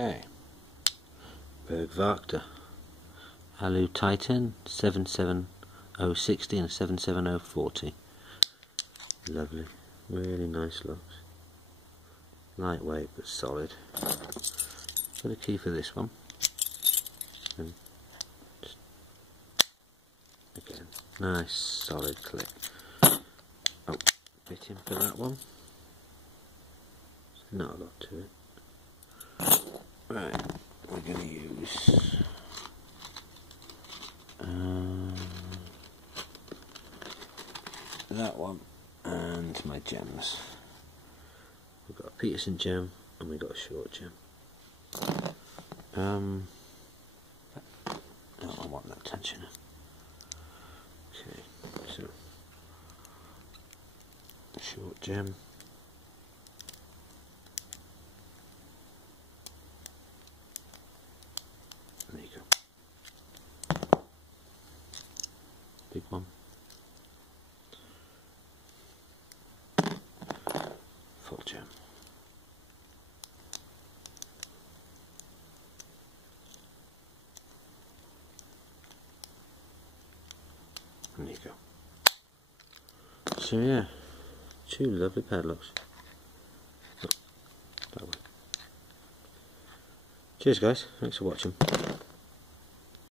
Okay, Burg Wachter, Alutitan 77060 and 77040. Lovely, really nice locks. Lightweight but solid. Got a key for this one. And again, nice solid clip. Oh, fitting for that one. Not a lot to it. Right, we're going to use that one and my gems. We've got a Peterson gem and we've got a short gem. No, I want that tensioner. Okay, so short gem. There you go. Big one. Full gem. There you go. So yeah, two lovely padlocks. Oh, that way. Cheers guys, thanks for watching.